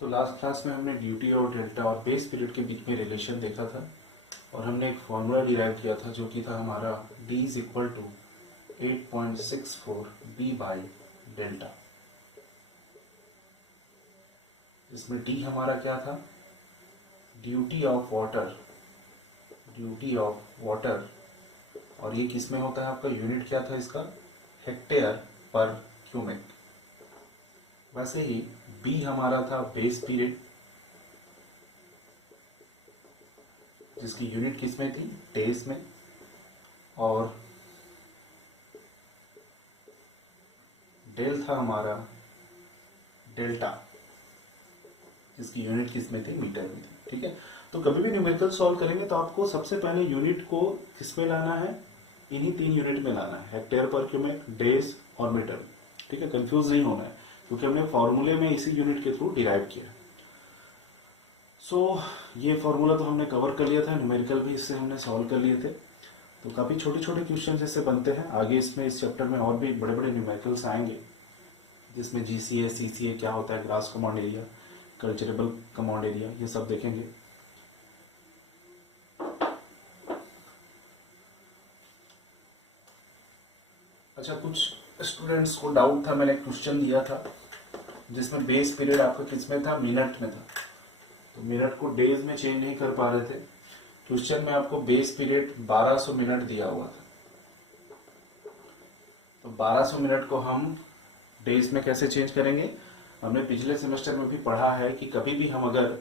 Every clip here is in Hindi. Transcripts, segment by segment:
तो लास्ट क्लास में हमने ड्यूटी और डेल्टा और बेस पीरियड के बीच में रिलेशन देखा था और हमने एक फॉर्मूला डिराइव किया था जो कि था हमारा d is equal to 8.64 b by delta. इसमें d हमारा क्या था, ड्यूटी ऑफ वाटर और ये किस में होता है, आपका यूनिट क्या था इसका, हेक्टेयर पर क्यूबिक। वैसे ही b हमारा था बेस पीरियड जिसकी यूनिट किस में थी, डेज में, और डेल था हमारा डेल्टा जिसकी यूनिट किस में थी, मीटर में थी। ठीक है, तो कभी भी न्यूमेरिकल सॉल्व करेंगे तो आपको सबसे पहले यूनिट को किस में लाना है, इन्हीं तीन यूनिट में लाना है, हेक्टेयर पर क्यूबिक, डेज और मीटर। ठीक है, कंफ्यूज नहीं होना है क्योंकि हमने फॉर्मूले में इसी यूनिट के थ्रू डिराइव किया। ये फॉर्मूला तो हमने कवर कर लिया था, न्यूमेरिकल भी इससे हमने सॉल्व कर लिए थे। तो काफी छोटे छोटे क्वेश्चन इससे बनते हैं। आगे इसमें इस चैप्टर में और भी बड़े बड़े न्यूमेरिकल्स आएंगे जिसमें जीसीए, सीसीए क्या होता है, grass command area, culturable command area, ये सब देखेंगे। अच्छा, कुछ स्टूडेंट्स को डाउट था, मैंने क्वेश्चन दिया था जिसमें बेस पीरियड आपका किसमें था, मिनट में था। तो मिनट को डेज में चेंज नहीं कर पा रहे थे। क्वेश्चन में आपको बेस पीरियड 1200 मिनट दिया हुआ था, तो 1200 मिनट को हम डेज में कैसे चेंज करेंगे। हमने पिछले सेमेस्टर में भी पढ़ा है कि कभी भी हम अगर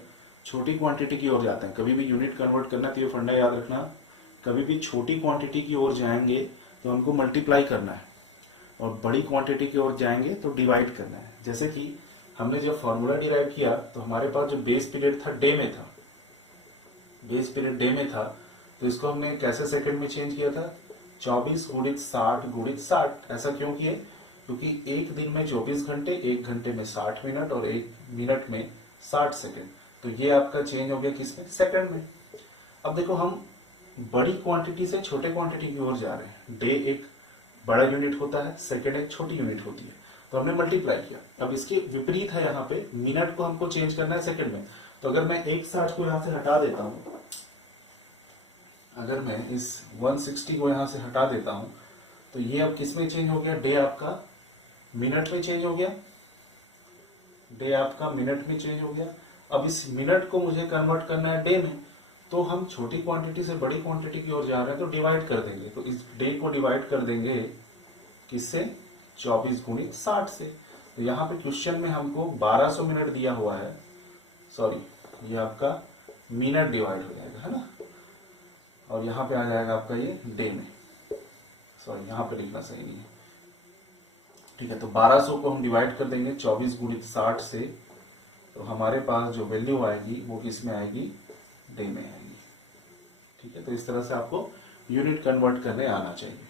छोटी क्वांटिटी की ओर जाते हैं, कभी भी यूनिट कन्वर्ट करना, तो ये फंडा याद रखना, कभी भी छोटी क्वांटिटी की ओर जाएंगे तो हमको मल्टीप्लाई करना है और बड़ी क्वांटिटी की ओर जाएंगे तो डिवाइड करना है। जैसे कि हमने जब फॉर्मूला डिराइव किया तो हमारे पास जो बेस पीरियड था डे में था, बेस पीरियड डे में था, तो इसको हमने कैसे सेकंड में चेंज किया था, 24 गुणित 60 गुणित 60। ऐसा क्यों किए, क्योंकि एक दिन में 24 घंटे, एक घंटे में 60 मिनट और एक मिनट में 60 सेकंड। तो ये आपका चेंज हो गया किसमें, सेकंड में। अब देखो, हम बड़ी क्वांटिटी से छोटे क्वांटिटी की ओर जा रहे हैं। डे एक बड़ा यूनिट होता है, सेकंड एक छोटी यूनिट होती है, तो हमने मल्टीप्लाई किया। अब इसके विपरीत है, यहाँ पे मिनट को हमको चेंज करना है सेकंड में। तो अगर मैं 160 को यहां से हटा देता हूं, अगर मैं इस 160 को यहां से हटा देता हूं, तो ये अब किस में चेंज हो गया, डे आपका मिनट में चेंज हो गया, डे आपका मिनट में चेंज हो गया। अब इस मिनट को मुझे कन्वर्ट करना है डे में, तो हम छोटी क्वांटिटी से बड़ी क्वांटिटी की ओर जा रहे हैं तो डिवाइड कर देंगे। तो इस डे को डिवाइड कर देंगे किससे, 24 गुणित 60 से। तो यहाँ पे क्वेश्चन में हमको 1200 मिनट दिया हुआ है, सॉरी ये आपका मिनट डिवाइड हो जाएगा, है ना, और यहाँ पे आ जाएगा आपका ये डे में, सॉरी यहाँ पे लिखना सही नहीं है। ठीक है, तो 1200 को हम डिवाइड कर देंगे 24 गुणित 60 से, तो हमारे पास जो वैल्यू आएगी वो किस में आएगी, डे में आएगी। ठीक है, तो इस तरह से आपको यूनिट कन्वर्ट करने आना चाहिए।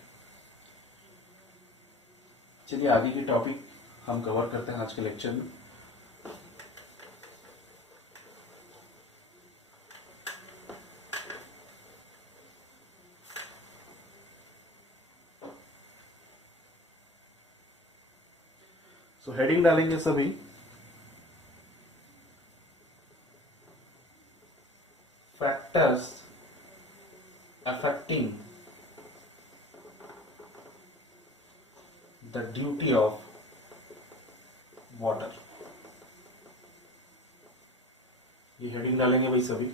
चलिए आगे की टॉपिक हम कवर करते हैं आज के लेक्चर में। तो हेडिंग डालेंगे सभी, factors affecting the duty of water. ये हेडिंग डालेंगे भाई सभी।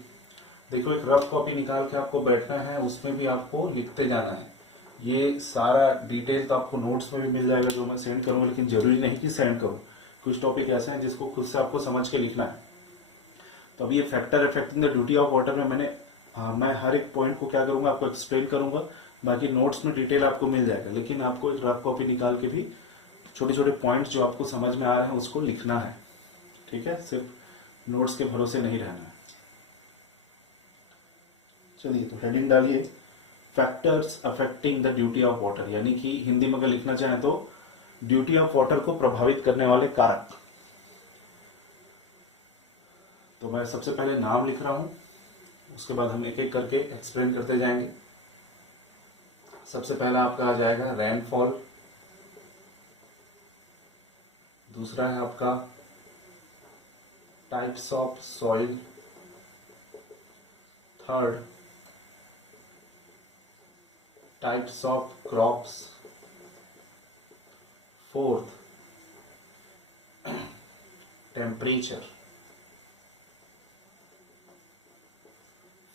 देखो, एक रफ कॉपी निकाल के आपको बैठना है, उसमें भी आपको लिखते जाना है। ये सारा डिटेल तो आपको नोट्स में भी मिल जाएगा जो मैं सेंड करूंगा, लेकिन जरूरी नहीं कि सेंड करूं। कुछ टॉपिक ऐसे हैं जिसको खुद से आपको समझ के लिखना है। तो अभी ये factor affecting the duty of water में मैं हर एक पॉइंट को क्या करूंगा, आपको एक्सप्लेन करूंगा। बाकी नोट्स में डिटेल आपको मिल जाएगा, लेकिन आपको एक रफ कॉपी निकाल के भी छोटे छोटे पॉइंट्स जो आपको समझ में आ रहे हैं उसको लिखना है। ठीक है, सिर्फ नोट्स के भरोसे नहीं रहना है। चलिए, तो हेडिंग डालिए, factors affecting the duty of water, यानी कि हिंदी में अगर लिखना चाहें तो ड्यूटी ऑफ वाटर को प्रभावित करने वाले कारक। तो मैं सबसे पहले नाम लिख रहा हूं, उसके बाद हम एक एक करके एक्सप्लेन करते जाएंगे। सबसे पहला आपका आ जाएगा रेनफॉल, दूसरा है आपका types of soil, third types of crops, fourth temperature,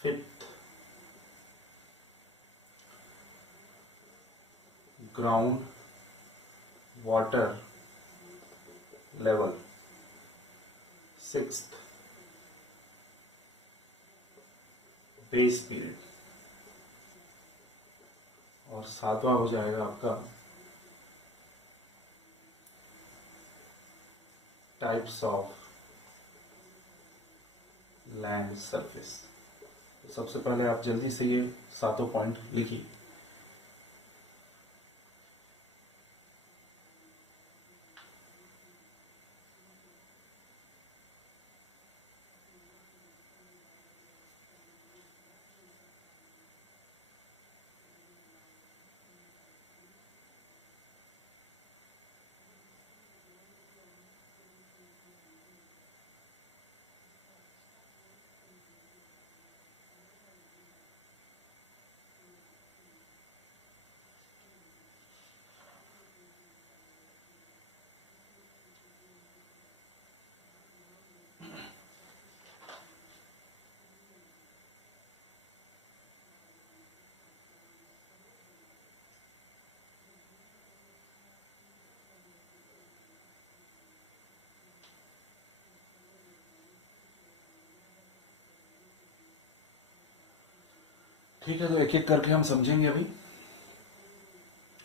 fifth ground water level, sixth base period, और सातवां हो जाएगा आपका टाइप्स ऑफ लैंड सरफेस। तो सबसे पहले आप जल्दी से ये सातों पॉइंट लिखिए। ठीक है, तो एक एक करके हम समझेंगे अभी।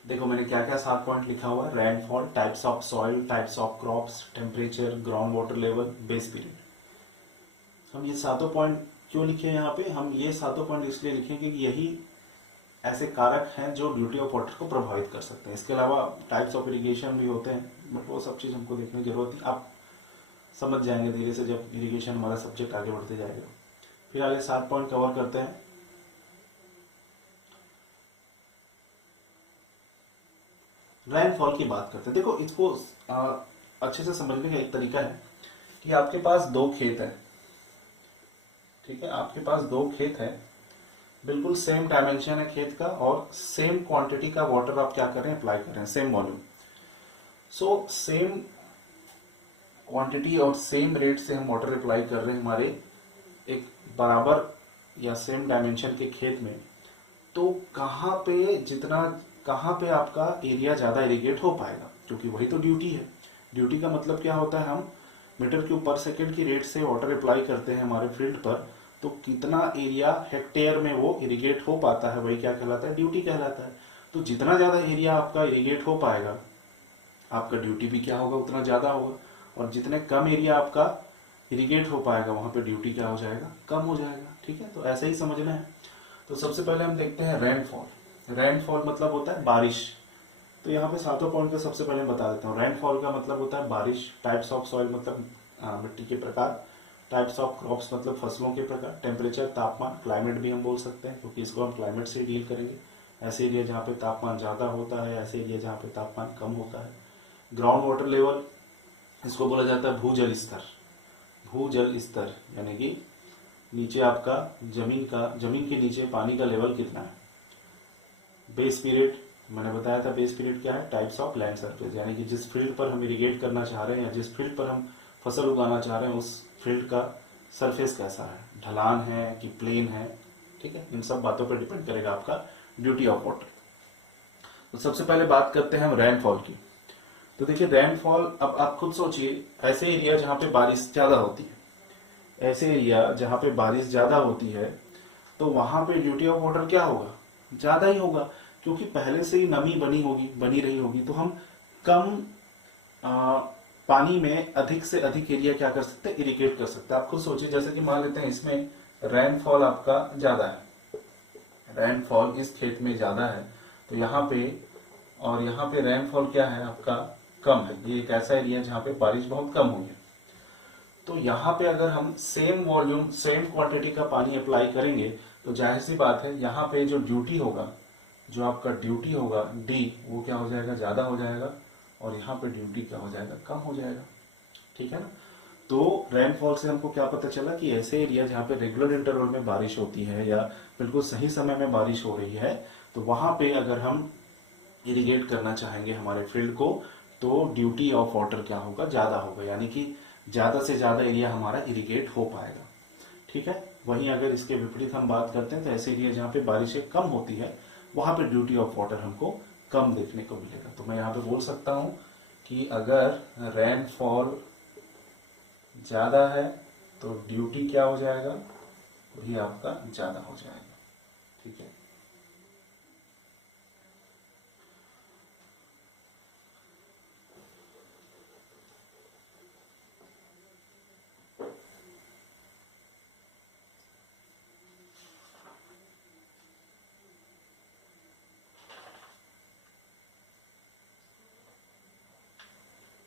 देखो मैंने क्या क्या 7 पॉइंट लिखा हुआ है। Rainfall, types of soil, types of crops, temperature, ground water level, base period. हम ये सातों पॉइंट क्यों लिखे हैं यहाँ पे? हम ये सातों पॉइंट इसलिए लिखे कि यही ऐसे कारक हैं जो ड्यूटी ऑफ वाटर को प्रभावित कर सकते हैं। इसके अलावा टाइप्स ऑफ इरिगेशन भी होते हैं, बट वो सब चीज हमको देखने की जरूरत नहीं। आप समझ जाएंगे धीरे से जब इरिगेशन हमारा सब्जेक्ट आगे बढ़ते जाएगा। फिर आगे 7 पॉइंट कवर करते हैं। रेनफॉल की बात करते हैं। देखो इसको अच्छे से समझने का एक तरीका है कि आपके पास 2 खेत है, ठीक है, आपके पास 2 खेत है, बिल्कुल सेम डायमेंशन है खेत का और सेम क्वांटिटी का वाटर आप क्या कर रहे हैं, अप्लाई कर रहे हैं, same volume. So same quantity और सेम रेट से हम वाटर अप्लाई कर रहे हैं हमारे एक बराबर या सेम डायमेंशन के खेत में। तो कहाँ पे आपका एरिया ज्यादा इरिगेट हो पाएगा, क्योंकि वही तो ड्यूटी है। ड्यूटी का मतलब क्या होता है, हम मीटर क्यूब पर सेकेंड की रेट से वाटर अप्लाई करते हैं हमारे फील्ड पर, तो कितना एरिया हेक्टेयर में वो इरिगेट हो पाता है, वही क्या कहलाता है, ड्यूटी कहलाता है। तो जितना ज्यादा एरिया आपका इरिगेट हो पाएगा, आपका ड्यूटी भी क्या होगा, उतना ज्यादा होगा। और जितने कम एरिया आपका इरिगेट हो पाएगा, वहां पे ड्यूटी क्या हो जाएगा, कम हो जाएगा। ठीक है, तो ऐसा ही समझना है। तो सबसे पहले हम देखते हैं रेनफॉल। रेनफॉल मतलब होता है बारिश। तो यहाँ पे सातों पॉइंट पे सबसे पहले बता देता हूँ। रेनफॉल का मतलब होता है बारिश। टाइप्स ऑफ सॉइल मतलब मिट्टी के प्रकार। टाइप्स ऑफ क्रॉप्स मतलब फसलों के प्रकार। टेम्परेचर, तापमान, क्लाइमेट भी हम बोल सकते हैं, क्योंकि इसको हम क्लाइमेट से डील करेंगे। ऐसे एरिया जहाँ पे तापमान ज्यादा होता है, ऐसे एरिया जहाँ पे तापमान कम होता है। ग्राउंड वाटर लेवल, इसको बोला जाता है भूजल स्तर। भूजल स्तर यानी कि नीचे आपका जमीन के नीचे पानी का लेवल कितना है। बेस पीरियड, मैंने बताया था बेस पीरियड क्या है, टाइप्स ऑफ लैंड सरफेस, यानी कि जिस फील्ड पर हम इरिगेट करना चाह रहे हैं या जिस फील्ड पर हम फसल उगाना चाह रहे हैं, उस फील्ड का सरफेस कैसा है, ढलान है कि प्लेन है। ठीक है, इन सब बातों पर डिपेंड करेगा आपका ड्यूटी ऑफ वाटर। तो सबसे पहले बात करते हैं हम रेनफॉल की। तो देखिए रेनफॉल, अब आप खुद सोचिए, ऐसे एरिया जहां पे बारिश ज्यादा होती है, ऐसे एरिया जहां पे बारिश ज्यादा होती है, तो वहां पे ड्यूटी ऑफ वाटर क्या होगा, ज्यादा ही होगा, क्योंकि पहले से ही नमी बनी रही होगी। तो हम कम पानी में अधिक से अधिक एरिया क्या कर सकते हैं, इरिगेट कर सकते हैं। आप खुद सोचिए, जैसे कि मान लेते हैं इसमें रेनफॉल आपका ज्यादा है, रेनफॉल इस खेत में ज्यादा है, तो यहाँ पे और यहाँ पे रेनफॉल क्या है आपका, कम है। ये एक ऐसा एरिया जहाँ पे बारिश बहुत कम हुई है। तो यहाँ पे अगर हम सेम वॉल्यूम, सेम क्वांटिटी का पानी अप्लाई करेंगे, तो जाहिर सी बात है यहाँ पे जो ड्यूटी होगा, जो आपका ड्यूटी होगा डी, वो क्या हो जाएगा, ज्यादा हो जाएगा, और यहाँ पे ड्यूटी क्या हो जाएगा, कम हो जाएगा। ठीक है ना। तो रेनफॉल से हमको क्या पता चला कि ऐसे एरिया जहाँ पे रेगुलर इंटरवल में बारिश होती है या बिल्कुल सही समय में बारिश हो रही है, तो वहां पे अगर हम इरिगेट करना चाहेंगे हमारे फील्ड को, तो ड्यूटी ऑफ वाटर क्या होगा, ज्यादा होगा, यानी कि ज्यादा से ज्यादा एरिया हमारा इरिगेट हो पाएगा। ठीक है। वहीं अगर इसके विपरीत हम बात करते हैं तो ऐसे एरिया जहाँ पे बारिशें कम होती है वहां पे ड्यूटी ऑफ वाटर हमको कम देखने को मिलेगा। तो मैं यहाँ पे बोल सकता हूं कि अगर रेनफॉल ज्यादा है तो ड्यूटी क्या हो जाएगा, वही आपका ज्यादा हो जाएगा। ठीक है।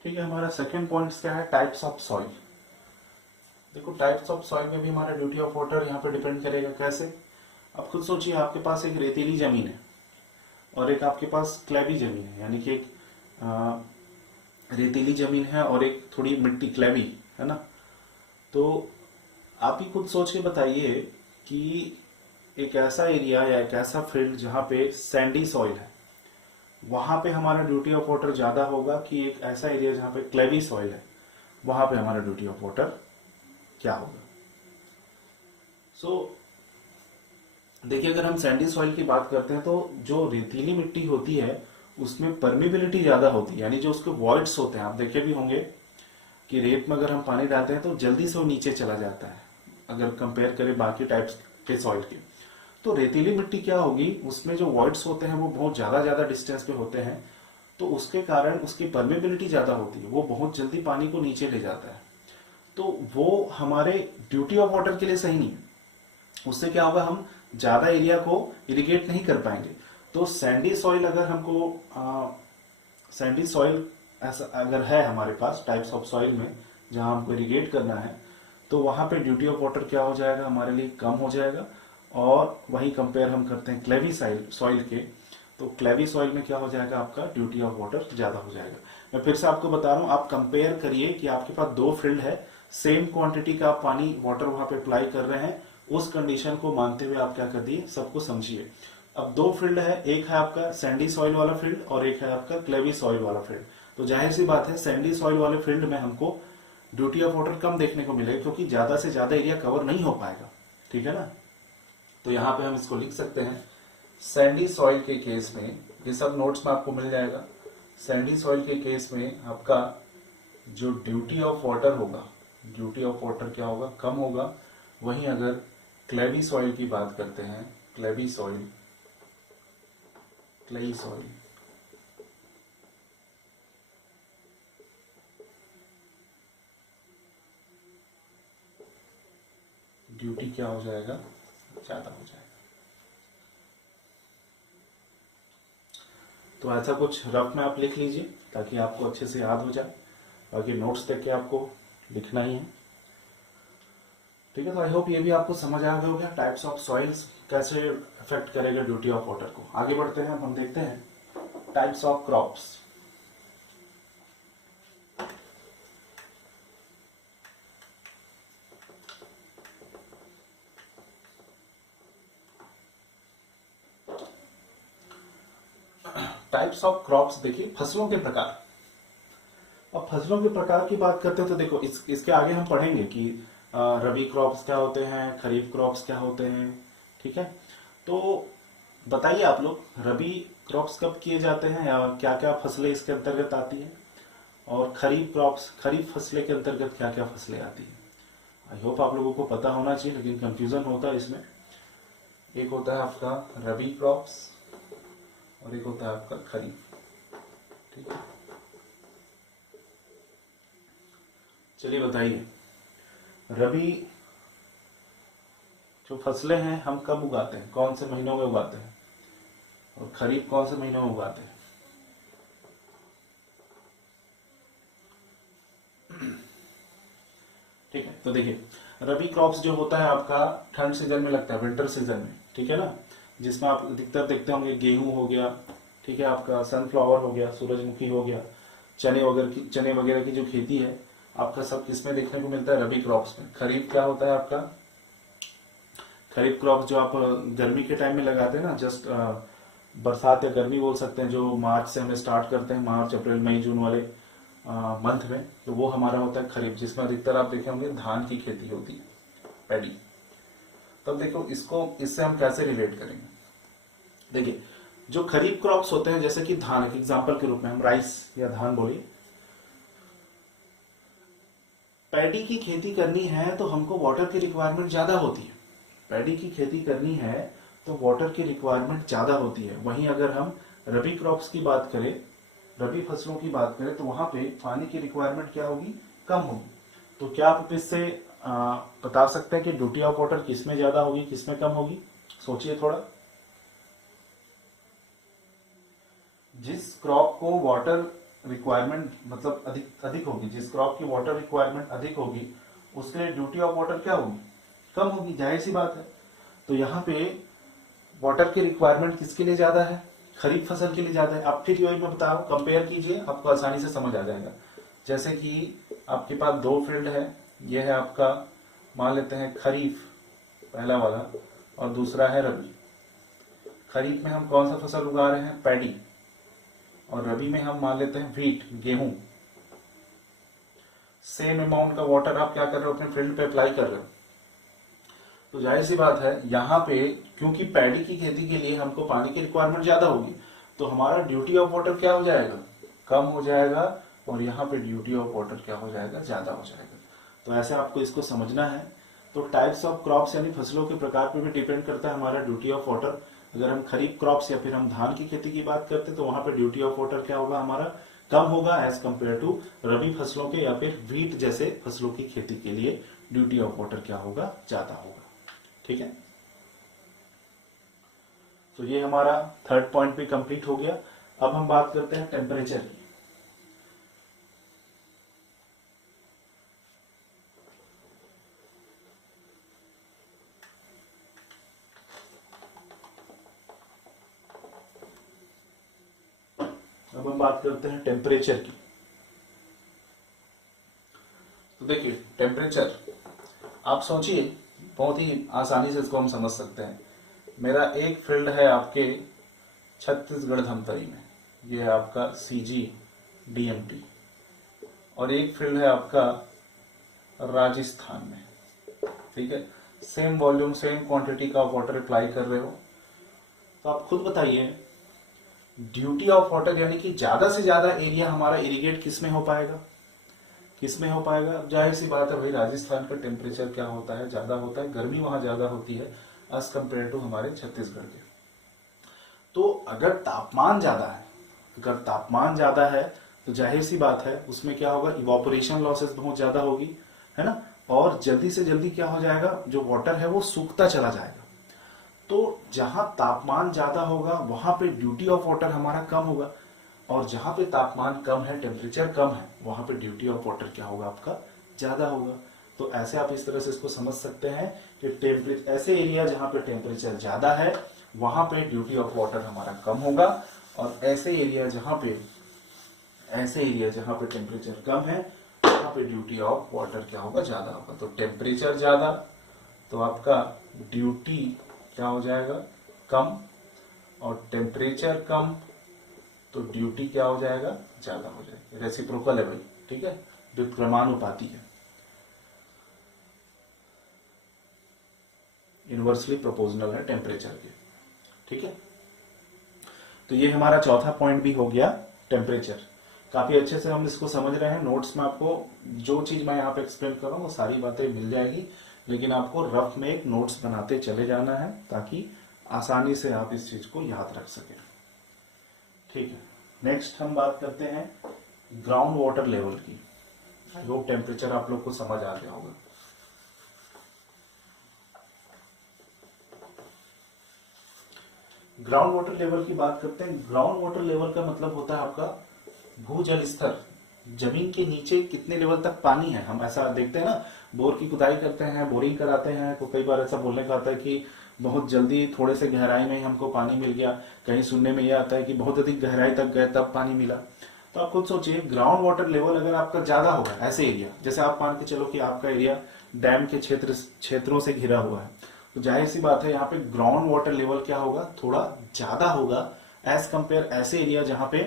ठीक है, हमारा सेकंड पॉइंट क्या है, टाइप्स ऑफ सॉइल। देखो टाइप्स ऑफ सॉइल में भी हमारा ड्यूटी ऑफ वाटर यहाँ पे डिपेंड करेगा। कैसे, अब खुद सोचिए, आपके पास एक रेतीली जमीन है और एक आपके पास क्लैबी जमीन है, यानी कि एक रेतीली जमीन है और एक थोड़ी मिट्टी क्लैबी है ना। तो आप ही खुद सोच के बताइए कि एक ऐसा एरिया या एक ऐसा फील्ड जहां पे सैंडी सॉइल है, वहां पे हमारा ड्यूटी ऑफ वाटर ज्यादा होगा कि एक ऐसा एरिया जहां पे क्लेवी सॉइल है, वहां पे हमारा ड्यूटी ऑफ वाटर क्या होगा। सो देखिए, अगर हम सैंडी सॉइल की बात करते हैं तो जो रेतीली मिट्टी होती है उसमें परमिबिलिटी ज्यादा होती है, यानी जो उसके वॉइड्स होते हैं, आप देखे भी होंगे कि रेत में अगर हम पानी डालते हैं तो जल्दी से वो नीचे चला जाता है अगर कंपेयर करें बाकी टाइप्स के सॉइल के। तो रेतीली मिट्टी क्या होगी, उसमें जो वॉइड्स होते हैं वो बहुत ज्यादा डिस्टेंस पे होते हैं, तो उसके कारण उसकी परमेबिलिटी ज्यादा होती है, वो बहुत जल्दी पानी को नीचे ले जाता है। तो वो हमारे ड्यूटी ऑफ वाटर के लिए सही नहीं है। उससे क्या होगा, हम ज्यादा एरिया को इरिगेट नहीं कर पाएंगे। तो सैंडी सॉइल अगर हमको सैंडी सॉइल ऐसा अगर है हमारे पास टाइप्स ऑफ सॉइल में जहां हमको इरिगेट करना है, तो वहां पे ड्यूटी ऑफ वाटर क्या हो जाएगा, हमारे लिए कम हो जाएगा। और वही कंपेयर हम करते हैं क्लेवी सॉइल के, तो क्लेवी सॉइल में क्या हो जाएगा, आपका ड्यूटी ऑफ वाटर ज्यादा हो जाएगा। मैं फिर से आपको बता रहा हूं, आप कंपेयर करिए कि आपके पास दो फील्ड है, सेम क्वांटिटी का आप पानी वाटर वहां पे अप्लाई कर रहे हैं, उस कंडीशन को मानते हुए आप क्या कर दिए, सबको समझिए। अब दो फील्ड है, एक है आपका सैंडी सॉइल वाला फील्ड और एक है आपका क्लेवी सॉइल वाला फील्ड। तो जाहिर सी बात है सैंडी सॉइल वाले फील्ड में हमको ड्यूटी ऑफ वाटर कम देखने को मिलेगा, क्योंकि ज्यादा से ज्यादा एरिया कवर नहीं हो पाएगा। ठीक है ना। तो यहां पे हम इसको लिख सकते हैं, सैंडी सॉइल के केस में, ये सब नोट्स में आपको मिल जाएगा, सैंडी सॉइल के केस में आपका जो ड्यूटी ऑफ वाटर होगा, ड्यूटी ऑफ वाटर क्या होगा, कम होगा। वहीं अगर क्लेवी सॉइल की बात करते हैं, क्लेवी सॉइल, क्लेई सॉइल, ड्यूटी क्या हो जाएगा, ज्यादा हो जाएगा। तो ऐसा कुछ रफ में आप लिख लीजिए ताकि आपको अच्छे से याद हो जाए, बाकी नोट्स देख के आपको लिखना ही है। ठीक है। तो आई होप ये भी आपको समझ आ गया होगा टाइप्स ऑफ सॉइल्स कैसे अफेक्ट करेगा ड्यूटी ऑफ वाटर को। आगे बढ़ते हैं, हम देखते हैं types of crops. Types of crops देखिए, फसलों के प्रकार। अब फसलों के प्रकार की बात करते हैं तो देखो इसके आगे हम पढ़ेंगे कि रबी क्रॉप्स क्या होते हैं, खरीफ क्रॉप्स क्या होते हैं। ठीक है। तो बताइए आप लोग, रबी क्रॉप्स कब किए जाते हैं या क्या क्या फसलें इसके अंतर्गत आती हैं, और खरीफ क्रॉप्स, खरीफ फसलें के अंतर्गत क्या क्या फसलें आती हैं। आई होप आप लोगों को पता होना चाहिए, लेकिन कंफ्यूजन होता है इसमें। एक होता है आपका रबी क्रॉप्स और एक होता है आपका खरीफ। ठीक है। चलिए बताइए, रबी जो फसलें हैं हम कब उगाते हैं, कौन से महीनों में उगाते हैं, और खरीफ कौन से महीनों में उगाते हैं। ठीक है। तो देखिए, रबी क्रॉप्स जो होता है आपका ठंड सीजन में लगता है, विंटर सीजन में। ठीक है ना, जिसमें आप अधिकतर देखते होंगे गेहूं हो गया, ठीक है, आपका सनफ्लावर हो गया, सूरजमुखी हो गया, चने वगैरह की जो खेती है आपका सब किसमें देखने को मिलता है? रबी क्रॉप्स में। खरीफ क्या होता है आपका? खरीफ क्रॉप जो आप गर्मी के टाइम में लगाते हैं ना, जस्ट बरसात या गर्मी बोल सकते हैं, जो मार्च से हमें स्टार्ट करते हैं, मार्च अप्रैल मई जून वाले मंथ में, तो वो हमारा होता है खरीफ, जिसमें अधिकतर आप देखे होंगे धान की खेती होती है, पैडी। तब देखो इसको इससे हम कैसे रिलेट करेंगे। देखिए जो खरीफ क्रॉप्स होते हैं, जैसे कि धान, एक एग्जाम्पल के रूप में हम राइस या धान बोलिए, पैडी की खेती करनी है तो हमको वाटर की रिक्वायरमेंट ज्यादा होती है। पैडी की खेती करनी है तो वाटर की रिक्वायरमेंट ज्यादा होती है। वहीं अगर हम रबी क्रॉप्स की बात करें, रबी फसलों की बात करें, तो वहां पे पानी की रिक्वायरमेंट क्या होगी? कम होगी। तो क्या आप इससे बता सकते हैं कि ड्यूटी ऑफ वाटर किसमें ज्यादा होगी, किसमें कम होगी? सोचिए थोड़ा। जिस क्रॉप को वाटर रिक्वायरमेंट मतलब अधिक होगी, जिस क्रॉप की वाटर रिक्वायरमेंट अधिक होगी, उसके लिए ड्यूटी ऑफ वाटर क्या होगी? कम होगी, जाहिर सी बात है। तो यहाँ पे वाटर की रिक्वायरमेंट किसके लिए ज्यादा है? खरीफ फसल के लिए ज्यादा है। अब फिर वही मैं बता रहा हूं, कंपेयर कीजिए, आपको आसानी से समझ आ जाएगा। जैसे कि आपके पास दो फील्ड है, यह है आपका, मान लेते हैं खरीफ पहला वाला, और दूसरा है रबी। खरीफ में हम कौन सा फसल उगा रहे हैं? पैडी। और रबी में हम मान लेते हैं व्हीट, गेहूं। सेम अमाउंट का वाटर आप क्या कर रहे हो? अपने फील्ड पे अप्लाई कर रहे हो। तो जाहिर सी बात है, यहाँ पे क्योंकि पैडी की खेती के लिए हमको पानी की रिक्वायरमेंट ज्यादा होगी, तो हमारा ड्यूटी ऑफ वाटर क्या हो जाएगा? कम हो जाएगा। और यहाँ पे ड्यूटी ऑफ वाटर क्या हो जाएगा? ज्यादा हो जाएगा। तो ऐसे आपको इसको समझना है। तो टाइप्स ऑफ क्रॉप्स यानी फसलों के प्रकार पर भी डिपेंड करता है हमारा ड्यूटी ऑफ वाटर। अगर हम खरीफ क्रॉप्स या फिर हम धान की खेती की बात करते हैं, तो वहां पर ड्यूटी ऑफ वाटर क्या होगा? हमारा कम होगा एज कंपेयर टू रबी फसलों के या फिर व्हीट जैसे फसलों की खेती के लिए ड्यूटी ऑफ वाटर क्या होगा? ज्यादा होगा। ठीक है, तो ये हमारा थर्ड पॉइंट भी कंप्लीट हो गया। अब हम बात करते हैं टेम्परेचर की। अब हम बात करते हैं टेम्परेचर की। तो देखिए टेम्परेचर, आप सोचिए, बहुत ही आसानी से इसको हम समझ सकते हैं। मेरा एक फील्ड है आपके छत्तीसगढ़ धमतरी में, ये है आपका CG DMT, और एक फील्ड है आपका राजस्थान में। ठीक है, सेम वॉल्यूम सेम क्वांटिटी का वाटर अप्लाई कर रहे हो। तो आप खुद बताइए, ड्यूटी ऑफ वाटर यानी कि ज्यादा से ज्यादा एरिया हमारा इरिगेट किस में हो पाएगा? किस में हो पाएगा? जाहिर सी बात है भाई, राजस्थान का टेम्परेचर क्या होता है? ज्यादा होता है, गर्मी वहां ज्यादा होती है एज कंपेयर टू हमारे छत्तीसगढ़ के। तो अगर तापमान ज्यादा है, तो जाहिर सी बात है उसमें क्या होगा? इवापोरेशन लॉसेस बहुत ज्यादा होगी, है ना। और जल्दी से जल्दी क्या हो जाएगा? जो वाटर है वो सूखता चला जाएगा। तो जहां तापमान ज्यादा होगा वहां पे ड्यूटी ऑफ वाटर हमारा कम होगा, और जहां पे तापमान कम है, टेम्परेचर कम है, वहां पे ड्यूटी ऑफ वाटर क्या होगा? आपका ज्यादा होगा। तो ऐसे आप इस तरह से इसको समझ सकते हैं कि टेम्परेचर, ऐसे एरिया जहां पे टेम्परेचर ज्यादा है वहां पे ड्यूटी ऑफ वाटर हमारा कम होगा, और ऐसे एरिया जहां पे टेम्परेचर कम है वहां पे ड्यूटी ऑफ वाटर क्या होगा? ज्यादा होगा। तो टेम्परेचर ज्यादा तो आपका ड्यूटी क्या हो जाएगा? कम, और टेम्परेचर कम तो ड्यूटी क्या हो जाएगा? ज्यादा हो जाएगी। रेसिप्रोकल है भाई, ठीक है, व्युत्क्रमानुपाती है, इनवर्सली प्रोपोर्शनल है टेम्परेचर के। ठीक है, तो ये हमारा चौथा पॉइंट भी हो गया, टेम्परेचर। काफी अच्छे से हम इसको समझ रहे हैं। नोट्स में आपको जो चीज मैं यहाँ पे एक्सप्लेन कर रहा हूँ वो सारी बातें मिल जाएगी, लेकिन आपको रफ में एक नोट्स बनाते चले जाना है ताकि आसानी से आप इस चीज को याद रख सकें। ठीक है, नेक्स्ट हम बात करते हैं ग्राउंड वाटर लेवल की। लो टेम्परेचर आप लोग को समझ आ गया होगा। ग्राउंड वाटर लेवल की बात करते हैं। ग्राउंड वाटर लेवल का मतलब होता है आपका भूजल स्तर, जमीन के नीचे कितने लेवल तक पानी है। हम ऐसा देखते हैं ना, बोर की खुदाई करते हैं, बोरिंग कराते हैं, तो कई बार ऐसा बोलने का आता है कि बहुत जल्दी थोड़े से गहराई में ही हमको पानी मिल गया। कहीं सुनने में यह आता है कि बहुत अधिक गहराई तक गए तब पानी मिला। तो आप खुद सोचिए, ग्राउंड वाटर लेवल अगर आपका ज्यादा होगा ऐसे एरिया, जैसे आप मान के चलो कि आपका एरिया डैम के क्षेत्रों से घिरा हुआ है, तो जाहिर सी बात है यहाँ पे ग्राउंड वाटर लेवल क्या होगा, थोड़ा ज्यादा होगा एज कंपेयर ऐसे एरिया जहां पे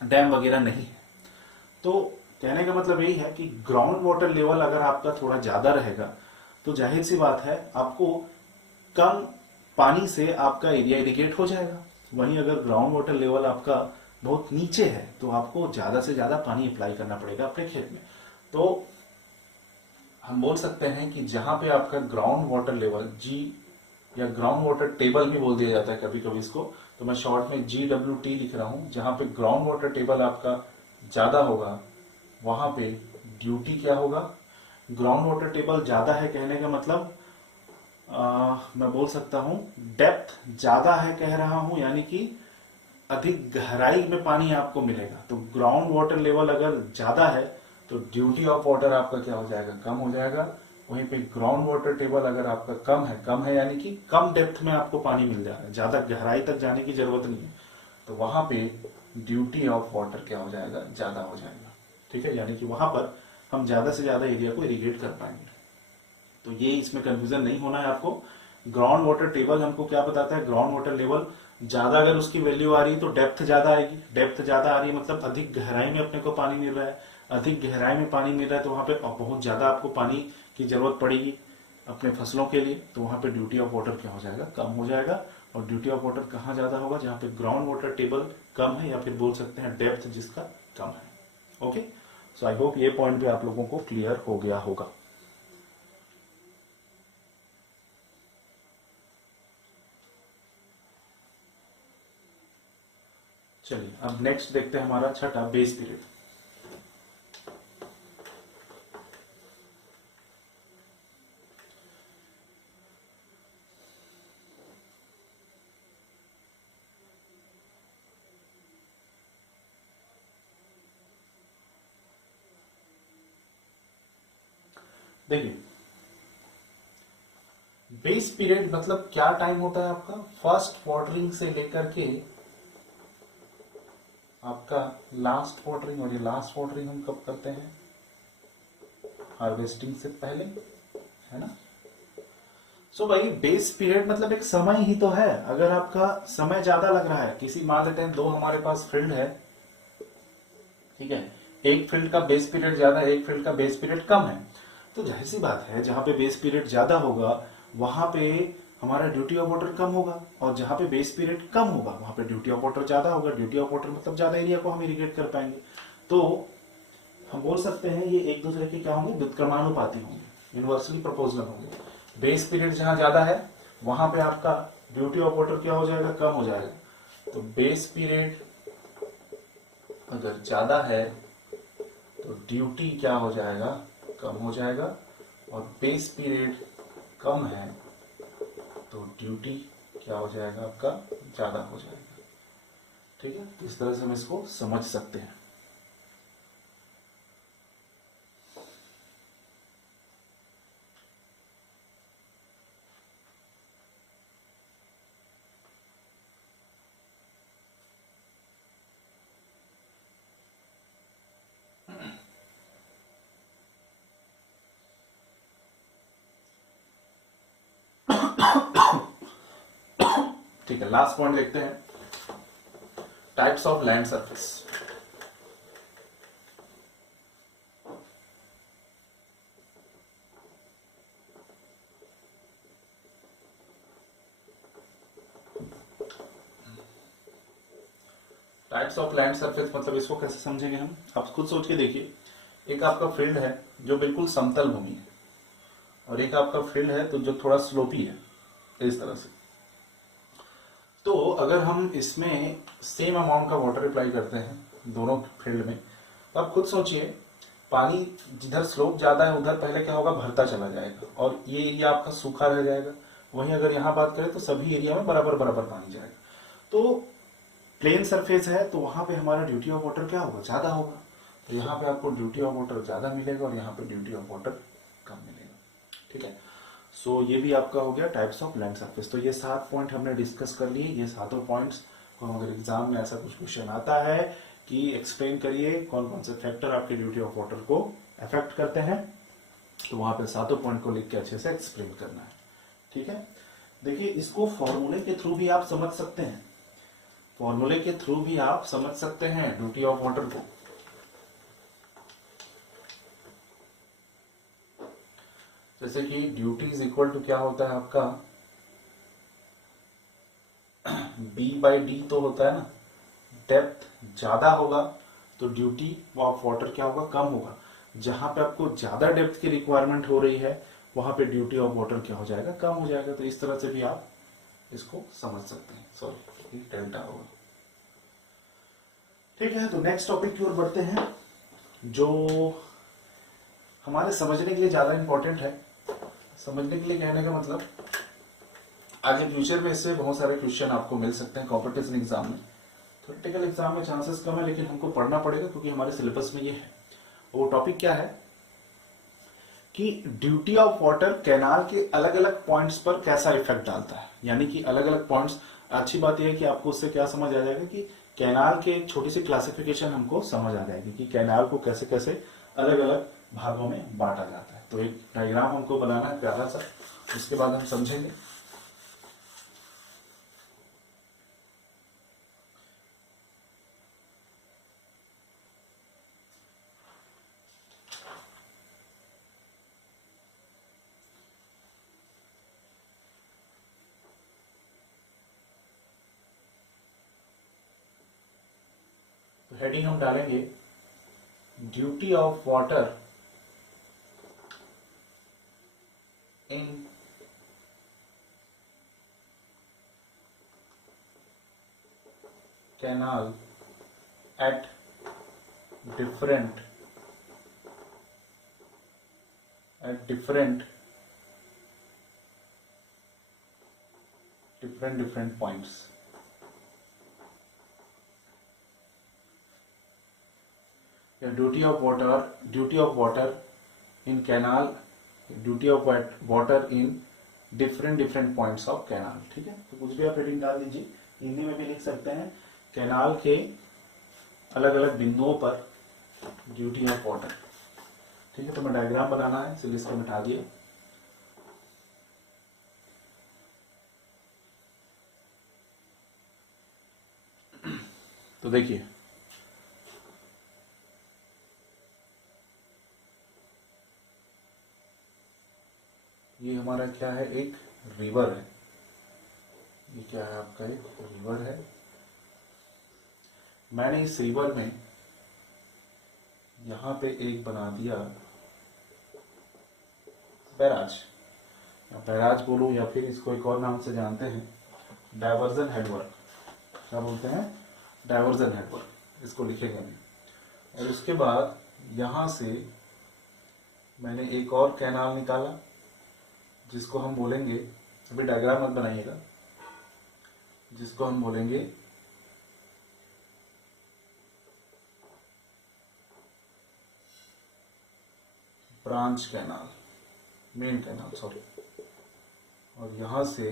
डैम वगैरह नहीं है। तो कहने का मतलब यही है कि ग्राउंड वाटर लेवल अगर आपका थोड़ा ज्यादा रहेगा तो जाहिर सी बात है आपको कम पानी से आपका एरिया इरिगेट हो जाएगा। वहीं अगर ग्राउंड वाटर लेवल आपका बहुत नीचे है तो आपको ज्यादा से ज्यादा पानी अप्लाई करना पड़ेगा अपने खेत में। तो हम बोल सकते हैं कि जहां पे आपका ग्राउंड वाटर लेवल जी या ग्राउंड वाटर टेबल भी बोल दिया जाता है कभी कभी इसको, तो मैं शॉर्ट में GWT लिख रहा हूं, जहां पे ग्राउंड वाटर टेबल आपका ज्यादा होगा वहां पे ड्यूटी क्या होगा, ग्राउंड वाटर टेबल ज्यादा है कहने का मतलब मैं बोल सकता हूं डेप्थ ज्यादा है कह रहा हूं, यानी कि अधिक गहराई में पानी आपको मिलेगा। तो ग्राउंड वाटर लेवल अगर ज्यादा है तो ड्यूटी ऑफ वाटर आपका क्या हो जाएगा, कम हो जाएगा। वहीं पे ग्राउंड वाटर टेबल अगर आपका कम है यानी कि कम डेप्थ में आपको पानी मिल जाएगा, ज्यादा गहराई तक जाने की जरूरत नहीं है, तो वहां पे ड्यूटी ऑफ वाटर क्या हो जाएगा, ज्यादा हो जाएगा। ठीक है, यानी कि वहां पर हम ज्यादा से ज्यादा एरिया को इरिगेट कर पाएंगे। तो ये इसमें कंफ्यूजन नहीं होना है आपको। ग्राउंड वाटर टेबल हमको क्या बताता है, ग्राउंड वाटर लेवल ज्यादा अगर उसकी वैल्यू आ रही है तो डेप्थ ज्यादा आएगी, डेप्थ ज्यादा आ रही है मतलब अधिक गहराई में अपने को पानी मिल रहा है, अधिक गहराई में पानी मिल रहा है तो वहां पे बहुत ज्यादा आपको पानी की जरूरत पड़ेगी अपने फसलों के लिए, तो वहां पे ड्यूटी ऑफ वाटर क्या हो जाएगा, कम हो जाएगा। और ड्यूटी ऑफ वाटर कहाँ ज्यादा होगा, जहां पे ग्राउंड वाटर टेबल कम है या फिर बोल सकते हैं डेप्थ जिसका कम है। ओके, सो आई होप ये पॉइंट भी आप लोगों को क्लियर हो गया होगा। चलिए अब नेक्स्ट देखते हैं हमारा छठा बेस पीरियड। देखिए बेस पीरियड मतलब क्या टाइम होता है आपका, फर्स्ट वाटरिंग से लेकर के आपका लास्ट वाटरिंग। और ये लास्ट वाटरिंग हम कब करते हैं, हार्वेस्टिंग से पहले, है ना। सो भाई बेस पीरियड मतलब एक समय ही तो है। अगर आपका समय ज्यादा लग रहा है, किसी मान लेते हैं दो हमारे पास फील्ड है, ठीक है, एक फील्ड का बेस पीरियड ज्यादा है, एक फील्ड का बेस पीरियड कम है, तो जाहिर सी बात है जहां पे बेस पीरियड ज्यादा होगा वहां पे हमारा ड्यूटी ऑफ वाटर कम होगा, और जहां पे बेस पीरियड कम होगा वहां पे ड्यूटी ऑफ वाटर ज्यादा होगा। ड्यूटी ऑफ वाटर मतलब ज्यादा एरिया को हम इरिगेट कर पाएंगे। तो हम बोल सकते हैं ये एक दूसरे के क्या होंगे, व्युत्क्रमानुपाती होंगे, इनवर्सली प्रोपोर्शनल होंगे। बेस पीरियड जहां ज्यादा है वहां पे आपका ड्यूटी ऑफ वाटर क्या हो जाएगा, कम हो जाएगा। तो बेस पीरियड अगर ज्यादा है तो ड्यूटी क्या हो जाएगा, कम हो जाएगा। और बेस पीरियड कम है तो ड्यूटी क्या हो जाएगा, आपका ज्यादा हो जाएगा। ठीक है, इस तरह से हम इसको समझ सकते हैं। ठीक है, लास्ट पॉइंट देखते हैं, types of land surface. Types of land surface मतलब इसको कैसे समझेंगे हम, आप खुद सोच के देखिए। एक आपका फील्ड है जो बिल्कुल समतल भूमि है, और एक आपका फील्ड है तो जो थोड़ा स्लोपी है, इस तरह से। तो अगर हम इसमें सेम अमाउंट का वाटर अप्लाई करते हैं दोनों फील्ड में, तो आप खुद सोचिए, पानी जिधर स्लोप ज्यादा है उधर पहले क्या होगा, भरता चला जाएगा और ये एरिया आपका सूखा रह जाएगा। वहीं अगर यहां बात करें तो सभी एरिया में बराबर बराबर पानी जाएगा। तो प्लेन सरफेस है तो वहां पे हमारा ड्यूटी ऑफ वाटर क्या होगा, ज्यादा होगा। तो यहाँ पे आपको ड्यूटी ऑफ वाटर ज्यादा मिलेगा और यहाँ पे ड्यूटी ऑफ वाटर कम मिलेगा। ठीक है, सो ये भी आपका हो गया टाइप्स ऑफ लैंड सरफेस। तो ये 7 पॉइंट हमने डिस्कस कर लिए। ये सातों पॉइंट्स को अगर एग्जाम में ऐसा कुछ क्वेश्चन आता है कि एक्सप्लेन करिए कौन कौन से फैक्टर आपके ड्यूटी ऑफ वाटर को अफेक्ट करते हैं। तो वहां पे सातों पॉइंट को लिख के अच्छे से एक्सप्लेन करना है। ठीक है, देखिए इसको फॉर्मूले के थ्रू भी आप समझ सकते हैं, फॉर्मूले के थ्रू भी आप समझ सकते हैं ड्यूटी ऑफ वाटर को। जैसे कि ड्यूटी इज इक्वल टू क्या होता है आपका, बी बाई डी तो होता है ना, डेप्थ ज्यादा होगा तो ड्यूटी ऑफ वाटर क्या होगा, कम होगा। जहां पे आपको ज्यादा डेप्थ की रिक्वायरमेंट हो रही है वहां पे ड्यूटी ऑफ वाटर क्या हो जाएगा, कम हो जाएगा। तो इस तरह से भी आप इसको समझ सकते हैं। सॉरी, डेल्टा होगा। ठीक है, तो नेक्स्ट टॉपिक की ओर बढ़ते हैं जो हमारे समझने के लिए ज्यादा इंपॉर्टेंट है। समझने के लिए कहने का मतलब आगे फ्यूचर में इससे बहुत सारे क्वेश्चन आपको मिल सकते हैं कॉम्पिटिशन एग्जाम में। थ्योरेटिकल एग्जाम में चांसेस कम है लेकिन हमको पढ़ना पड़ेगा क्योंकि हमारे सिलेबस में ये है। वो टॉपिक क्या है कि ड्यूटी ऑफ वाटर कैनाल के अलग अलग पॉइंट्स पर कैसा इफेक्ट डालता है। यानी कि अलग अलग पॉइंट्स, अच्छी बात यह है कि आपको उससे क्या समझ आ जाएगा कि कैनाल के एक छोटी सी क्लासिफिकेशन हमको समझ आ जाएगी कि कैनाल को कैसे कैसे अलग अलग भागों में बांटा जाता है। तो एक डायग्राम हमको बनाना है प्यारा सा, उसके बाद हम समझेंगे। तो हेडिंग हम डालेंगे duty of water in canal at different different points। या duty of water in canal, duty of water in different points of canal. ठीक है, तो कुछ भी आप हेडिंग डाल दीजिए, हिंदी में भी लिख सकते हैं कैनाल के अलग अलग बिंदुओं पर ड्यूटी ऑफ वाटर। ठीक है, तो मैं डायग्राम बनाना है इसलिए इसको मिटा दिया। तो देखिए ये हमारा क्या है, एक रिवर है। ये क्या है आपका, एक रिवर है। मैंने इस रिवर में यहां पे एक बना दिया बैराज, या बैराज बोलो या फिर इसको एक और नाम से जानते हैं डायवर्जन हेडवर्क। क्या बोलते हैं, डायवर्जन हेडवर्क, इसको लिखेंगे हम। और उसके बाद यहां से मैंने एक और कैनाल निकाला जिसको हम बोलेंगे, अभी डायग्राम मत बनाइएगा, जिसको हम बोलेंगे branch canal, main canal sorry. और यहां से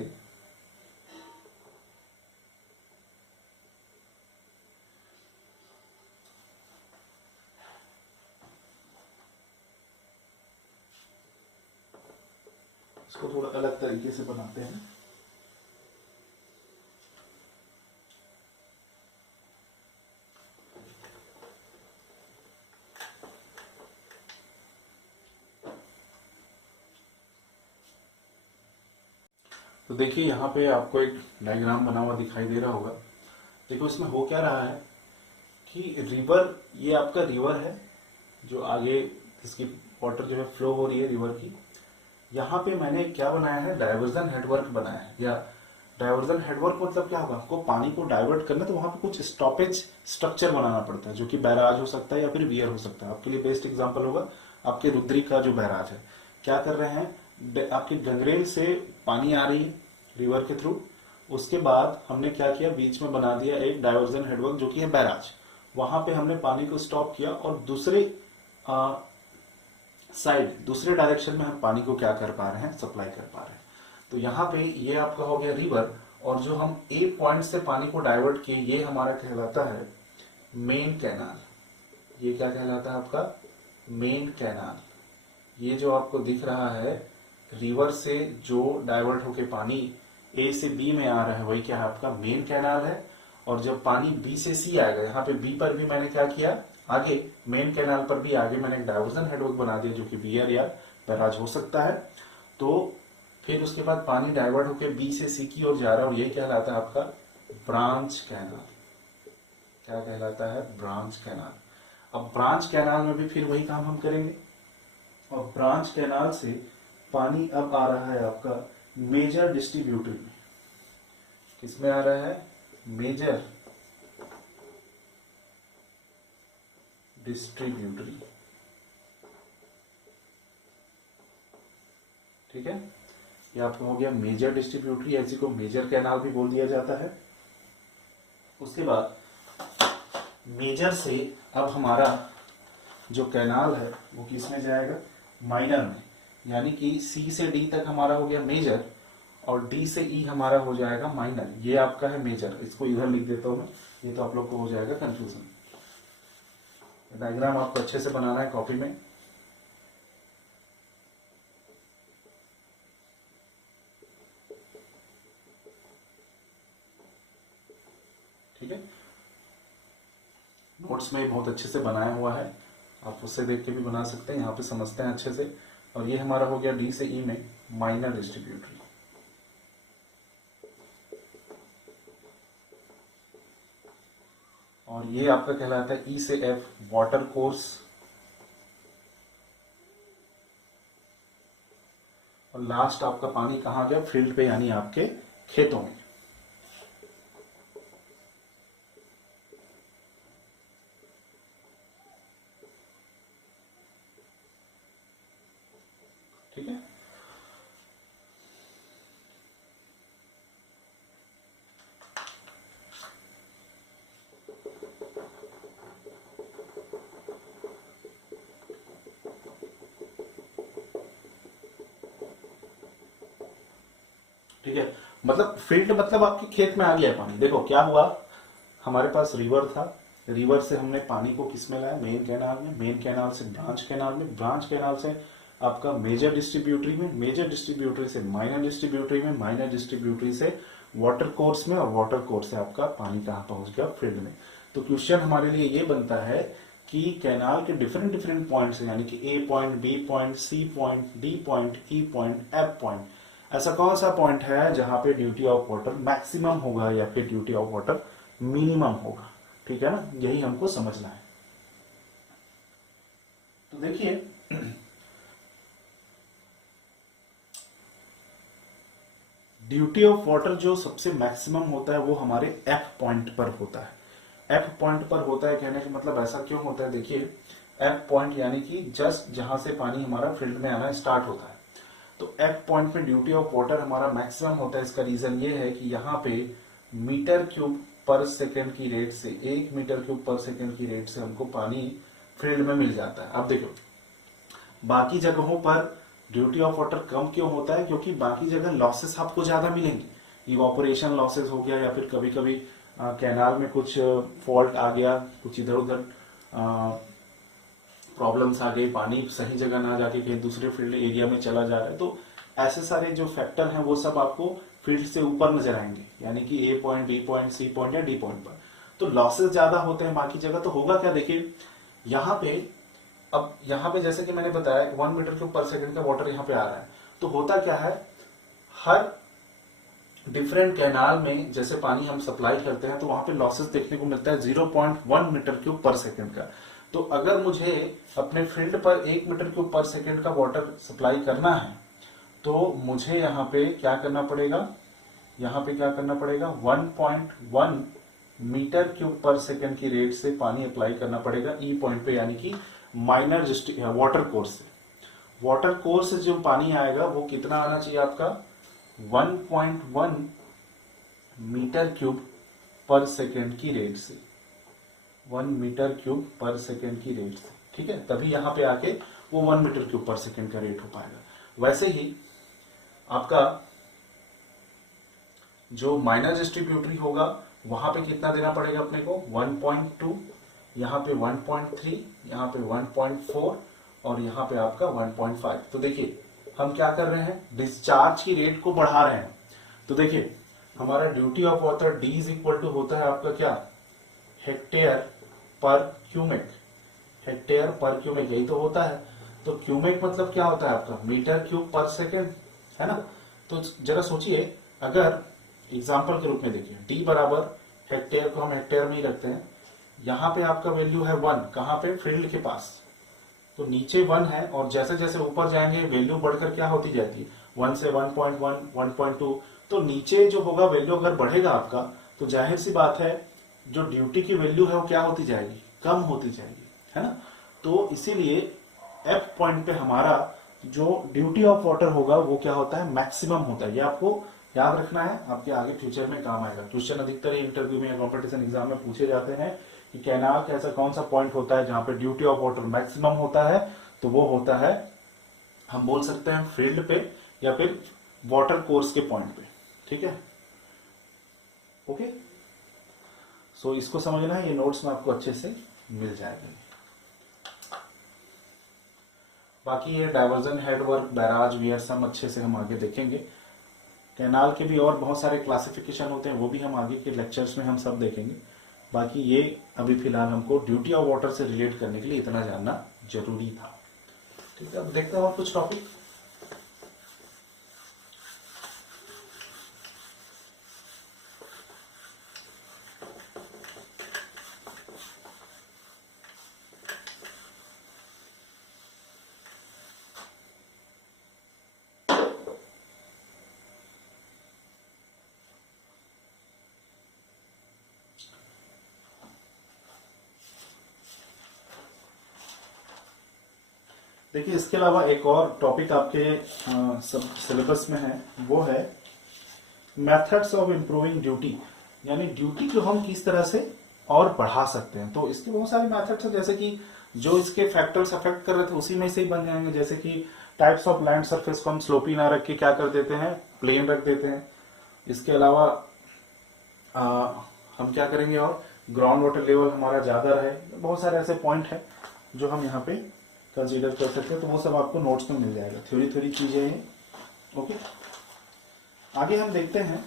इसको थोड़ा अलग तरीके से बनाते हैं। तो देखिए यहाँ पे आपको एक डायग्राम बना हुआ दिखाई दे रहा होगा। देखो इसमें हो क्या रहा है कि रिवर, ये आपका रिवर है जो आगे इसकी वाटर जो है फ्लो हो रही है रिवर की। यहाँ पे मैंने क्या बनाया है, डायवर्जन हेडवर्क बनाया है। या डायवर्जन हेडवर्क मतलब क्या होगा, आपको पानी को डाइवर्ट करना तो वहां पे कुछ स्टॉपेज स्ट्रक्चर बनाना पड़ता है, जो कि बैराज हो सकता है या फिर वियर हो सकता है। आपके लिए बेस्ट एग्जांपल होगा आपके रुद्री का जो बैराज है। क्या कर रहे हैं, आपकी गंगरेल से पानी आ रही है रिवर के थ्रू, उसके बाद हमने क्या किया, बीच में बना दिया एक डायवर्जन हेडवर्क जो कि है बैराज। वहां पे हमने पानी को स्टॉप किया और दूसरे साइड, दूसरे डायरेक्शन में हम पानी को क्या कर पा रहे हैं, सप्लाई कर पा रहे हैं। तो यहाँ पे ये आपका हो गया रिवर, और जो हम ए पॉइंट से पानी को डाइवर्ट किए ये हमारा कहलाता है मेन कैनाल, ये क्या कहलाता है आपका मेन कैनाल। ये जो आपको दिख रहा है रिवर से जो डाइवर्ट होके पानी ए से बी में आ रहा है वही क्या है आपका मेन कैनाल है। और जब पानी बी से सी आएगा, यहाँ पे बी पर भी मैंने क्या किया, आगे मेन कैनाल पर भी आगे मैंने एक डाइवर्जन हेडवर्क बना दिया जो कि वियर या बैराज हो सकता है। तो फिर उसके बाद पानी डाइवर्ट होकर बी से सी की ओर जा रहा है और यही कहलाता है आपका ब्रांच कैनाल। क्या कहलाता है ब्रांच कैनाल। अब ब्रांच कैनाल में भी फिर वही काम हम करेंगे और ब्रांच कैनाल से पानी अब आ रहा है आपका मेजर डिस्ट्रीब्यूटरी में। किसमें आ रहा है मेजर डिस्ट्रीब्यूटरी, ठीक है। ये आपको हो गया मेजर डिस्ट्रीब्यूटरी, ऐसी को मेजर कैनाल भी बोल दिया जाता है। उसके बाद मेजर से अब हमारा जो कैनाल है वो किस में जाएगा माइनर में, यानी कि सी से डी तक हमारा हो गया मेजर और डी से ई हमारा हो जाएगा माइनर। ये आपका है मेजर, इसको इधर लिख देता हूं मैं, ये तो आप लोग को हो जाएगा कंफ्यूजन। डायग्राम आपको अच्छे से बनाना है कॉपी में। ठीक है, नोट्स में बहुत अच्छे से बनाया हुआ है, आप उससे देख के भी बना सकते हैं, यहाँ पे समझते हैं अच्छे से। और ये हमारा हो गया डी से ई में माइनर डिस्ट्रीब्यूटरी। और ये आपका कहलाता है ई से एफ वाटर कोर्स। और लास्ट आपका पानी कहां गया फील्ड पे, यानी आपके खेतों में। ठीक है, ठीक है। मतलब फील्ड मतलब आपके खेत में आ गया है पानी। देखो क्या हुआ, हमारे पास रिवर था, रिवर से हमने पानी को किस में लाया मेन कैनाल में, मेन कैनाल से ब्रांच कैनाल में, ब्रांच कैनाल से आपका मेजर डिस्ट्रीब्यूटरी में, मेजर डिस्ट्रीब्यूटरी से माइनर डिस्ट्रीब्यूटरी में, माइनर डिस्ट्रीब्यूटरी से वाटर कोर्स में और वाटर कोर्स से आपका पानी कहां पहुंच गया फील्ड में। तो क्वेश्चन हमारे लिए ये बनता है कि कैनाल के डिफरेंट डिफरेंट पॉइंट्स यानी कि A point, B point, C point, D point, E point, F point, ऐसा कौन सा पॉइंट है जहां पे ड्यूटी ऑफ वाटर मैक्सिमम होगा या फिर ड्यूटी ऑफ वाटर मिनिमम होगा। ठीक है ना, यही हमको समझना है। तो देखिए ड्यूटी ऑफ वाटर जो सबसे मैक्सिमम होता है वो हमारे एफ पॉइंट पर होता है। एफ पॉइंट पर होता है कहने का मतलब ऐसा क्यों होता है, देखिए एफ पॉइंट यानी कि जस्ट जहां से पानी हमारा फील्ड में आना स्टार्ट होता है, तो एफ पॉइंट में ड्यूटी ऑफ वाटर हमारा मैक्सिमम होता है। इसका रीजन ये है कि यहाँ पे मीटर क्यूब पर सेकेंड की रेट से 1 मीटर क्यूब पर सेकेंड की रेट से हमको पानी फील्ड में मिल जाता है। अब देखो बाकी जगहों पर ड्यूटी ऑफ वाटर कम क्यों होता है, क्योंकि बाकी जगह लॉसेस आपको ज्यादा मिलेंगे। इवापोरेशन लॉसेस हो गया या फिर कभी कभी कैनाल में कुछ फॉल्ट आ गया, कुछ इधर उधर प्रॉब्लम्स आ गई, पानी सही जगह ना जाके कहीं दूसरे फील्ड एरिया में चला जा रहा है। तो ऐसे सारे जो फैक्टर हैं वो सब आपको फील्ड से ऊपर नजर आएंगे, यानी कि A point, B point, C point या डी पॉइंट पर। तो लॉसेस ज्यादा होते हैं बाकी जगह। तो होगा क्या, देखिए यहाँ पे, अब यहाँ पे जैसे कि मैंने बताया 1 मीटर क्यूब पर सेकंड का वाटर यहाँ पे आ रहा है, तो होता क्या है हर डिफरेंट कैनाल में जैसे पानी हम सप्लाई करते हैं तो वहां पे लॉसेस देखने को मिलता है 0.1 मीटर क्यूब पर सेकंड का। तो अगर मुझे अपने फील्ड पर 1 मीटर क्यूब पर सेकंड का वाटर सप्लाई करना है तो मुझे यहाँ पे क्या करना पड़ेगा, यहाँ पे क्या करना पड़ेगा 1.1 मीटर क्यूब पर सेकंड की रेट से पानी अप्लाई करना पड़ेगा ई पॉइंट पे, यानी कि माइनर वाटर कोर्स से। वाटर कोर्स से जो पानी आएगा वो कितना आना चाहिए आपका 1.1 मीटर क्यूब पर सेकेंड की रेट से, 1 मीटर क्यूब पर सेकेंड की रेट से। ठीक है, तभी यहां पे आके वो 1 मीटर क्यूब पर सेकेंड का रेट हो पाएगा। वैसे ही आपका जो माइनर डिस्ट्रीब्यूटरी होगा वहां पे कितना देना पड़ेगा अपने को 1.2 यहाँ पे 1.3, यहाँ पे 1.4 और यहाँ पे आपका 1.5। तो देखिए हम क्या कर रहे हैं, डिस्चार्ज की रेट को बढ़ा रहे हैं। तो देखिए हमारा duty of water D is equal to होता है आपका क्या, हेक्टेयर पर क्यूमिक, हेक्टेयर पर क्यूमिक, यही तो होता है। तो क्यूमिक मतलब क्या होता है आपका, मीटर क्यूब पर सेकेंड, है ना। तो जरा सोचिए, अगर एग्जाम्पल के रूप में देखिए डी बराबर, हेक्टेयर को हम हेक्टेयर में ही रखते हैं, यहाँ पे आपका वैल्यू है 1, कहाँ पे, फील्ड के पास। तो नीचे 1 है और जैसे जैसे ऊपर जाएंगे वैल्यू बढ़कर क्या होती जाती है, 1 से 1.1, 1.2। तो नीचे जो होगा वैल्यू अगर बढ़ेगा आपका, तो जाहिर सी बात है जो ड्यूटी की वैल्यू है वो क्या होती जाएगी, कम होती जाएगी, है ना। तो इसीलिए एफ पॉइंट पे हमारा जो ड्यूटी ऑफ वाटर होगा वो क्या होता है, मैक्सिमम होता है। ये आपको याद रखना है, आपके आगे फ्यूचर में काम आएगा। क्वेश्चन अधिकतर इंटरव्यू में या कॉम्पिटिशन एग्जाम में पूछे जाते हैं कि कैनाल का ऐसा कौन सा पॉइंट होता है जहां पे ड्यूटी ऑफ वाटर मैक्सिमम होता है। तो वो होता है, हम बोल सकते हैं फील्ड पे या फिर वाटर कोर्स के पॉइंट पे, ठीक है। ओके, सो इसको समझना है, ये नोट्स में आपको अच्छे से मिल जाएगा। बाकी ये डाइवर्जन, हेडवर्क, बैराज, वियर सम अच्छे से हम आगे देखेंगे। कैनाल के भी और बहुत सारे क्लासिफिकेशन होते हैं, वो भी हम आगे के लेक्चर्स में हम सब देखेंगे। बाकी ये अभी फिलहाल हमको ड्यूटी ऑफ वाटर से रिलेट करने के लिए इतना जानना जरूरी था, ठीक है। अब देखते हैं और कुछ टॉपिक। देखिए इसके अलावा एक और टॉपिक आपके सब सिलेबस में है, वो है मेथड्स ऑफ इम्प्रूविंग ड्यूटी, यानी ड्यूटी को हम किस तरह से और बढ़ा सकते हैं। तो इसके बहुत सारे मेथड्स हैं, जैसे कि जो इसके फैक्टर्स अफेक्ट कर रहे थे उसी में से ही बन जाएंगे। जैसे कि टाइप्स ऑफ लैंड सरफेस को हम स्लोपी ना रख के क्या कर देते हैं, प्लेन रख देते हैं। इसके अलावा हम क्या करेंगे, और ग्राउंड वाटर लेवल हमारा ज्यादा रहे। बहुत सारे ऐसे पॉइंट है जो हम यहाँ पे कंसीडर कर सकते हैं। तो वो सब आपको नोट्स में मिल जाएगा, थ्योरी थ्योरी चीजें हैं। ओके, आगे हम देखते हैं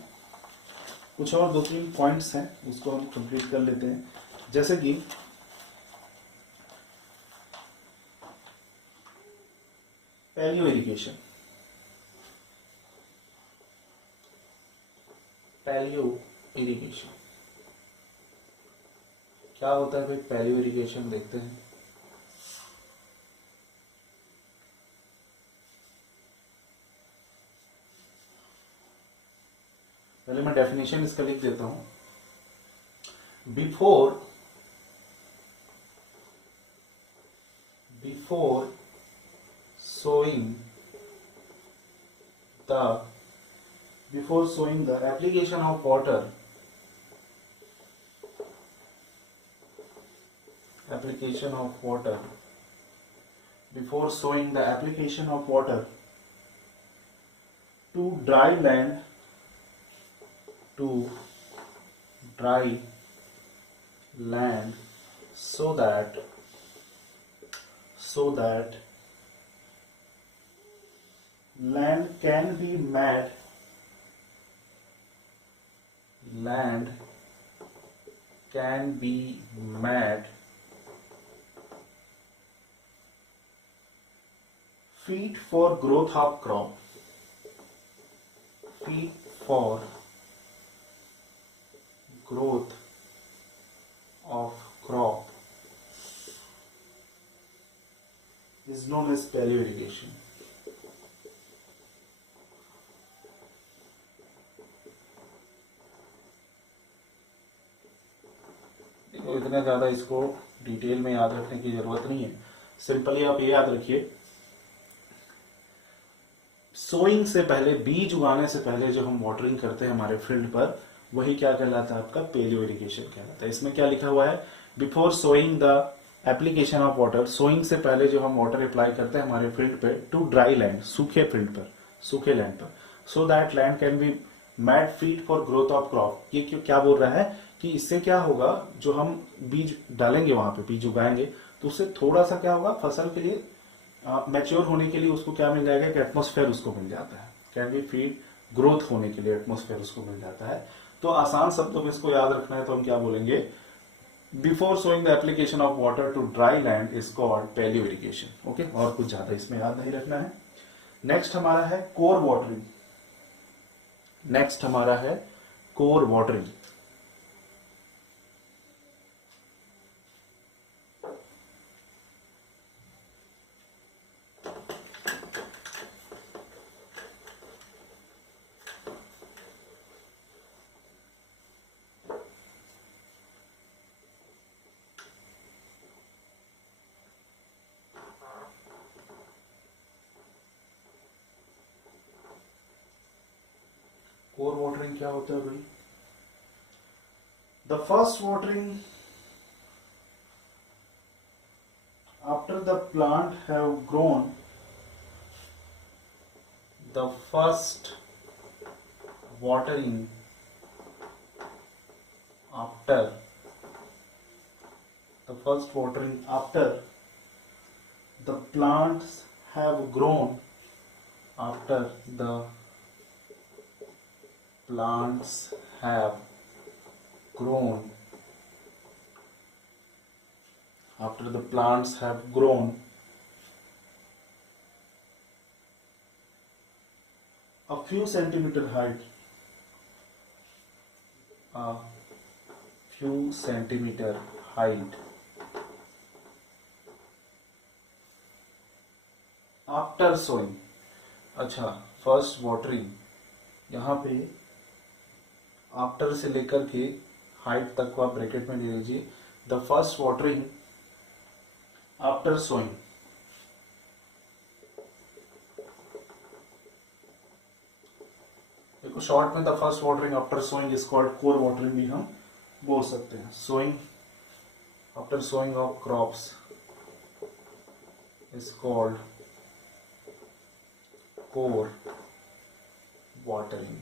कुछ और 2-3 पॉइंट्स हैं, उसको हम कंप्लीट कर लेते हैं। जैसे कि पैलियो इरिगेशन, पैलियो इरिगेशन क्या होता है भाई, पैलियो इरिगेशन देखते हैं। पहले मैं डेफिनेशन इसका लिख देता हूं। Before sowing the application of water, before sowing the application of water to dry land, so that land can be made fit for growth of crop, is known as paleo irrigation. देखो इतना ज्यादा इसको डिटेल में याद रखने की जरूरत नहीं है, सिंपली आप ये याद रखिए, सोइंग से पहले, बीज उगाने से पहले जो हम वाटरिंग करते हैं हमारे फील्ड पर, वही क्या कहलाता है, आपका पैलियो इरिगेशन कहलाता है। इसमें क्या लिखा हुआ है, before sowing the application of water, sowing से पहले जो हम वाटर अप्लाई करते हैं हमारे फील्ड पे, टू ड्राई लैंड, सूखे फील्ड पर, सूखे लैंड पर, so that land can be made feet for growth of crop. ये क्यों क्या बोल रहा है कि इससे क्या होगा, जो हम बीज डालेंगे वहां पे, बीज उगाएंगे, तो उससे थोड़ा सा क्या होगा, फसल के लिए मैच्योर होने के लिए उसको क्या मिल जाएगा, कि एटमोस्फेयर उसको मिल जाता है। कैन बी फीड ग्रोथ होने के लिए एटमोस्फेयर उसको मिल जाता है। तो आसान शब्दों में इसको याद रखना है तो हम क्या बोलेंगे, before sowing the application of water to dry land is called palaeo irrigation. Okay, और कुछ ज्यादा इसमें याद नहीं रखना है। नेक्स्ट हमारा है कोर वाटरिंग। नेक्स्ट हमारा है कोर वाटरिंग। कोर वाटरिंग क्या होता है भाई? The first watering after the plant have grown, the first watering after the first watering after the plants have grown, after the plants have grown, after the plants have grown a few centimeter height, a few centimeter height, after sowing. अच्छा, फर्स्ट वाटरिंग यहां पे आफ्टर से लेकर के हाइट तक को आप ब्रैकेट में ले लीजिए। The first watering after sowing, देखो शॉर्ट में the first watering after sowing is called kor watering भी हम बोल सकते हैं। Sowing after sowing of crops is called kor watering.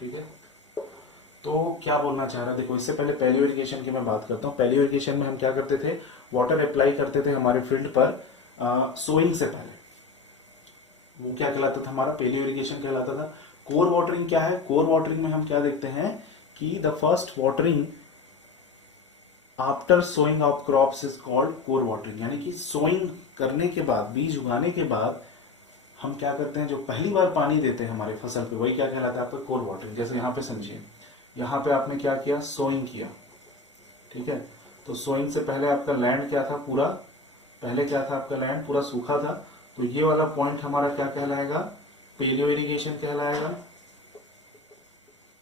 ठीक है, तो क्या बोलना चाह रहा है, देखो इससे पहले पैलियो इरिगेशन की मैं बात करता हूँ। पैलियो इरिगेशन में हम क्या करते थे, वाटर अप्लाई करते थे हमारे फील्ड पर सोइंग से पहले, वो क्या कहलाता था, हमारा पैलियो इरिगेशन कहलाता था। कोर वाटरिंग क्या है, कोर वाटरिंग में हम क्या देखते हैं कि the first watering after sowing of crops is called kor watering, यानी कि सोइंग करने के बाद, बीज उगाने के बाद हम क्या करते हैं, जो पहली बार पानी देते हैं हमारे फसल पे, वही क्या कहलाता है आपका कोर वाटरिंग। जैसे यहाँ पे समझिए, यहाँ पे आपने क्या किया, सोइंग किया। ठीक है, तो सोइंग से पहले आपका लैंड क्या था, पूरा पहले क्या था, आपका लैंड पूरा सूखा था, तो ये वाला पॉइंट हमारा क्या कहलाएगा, पैलियो इरिगेशन कहलाएगा,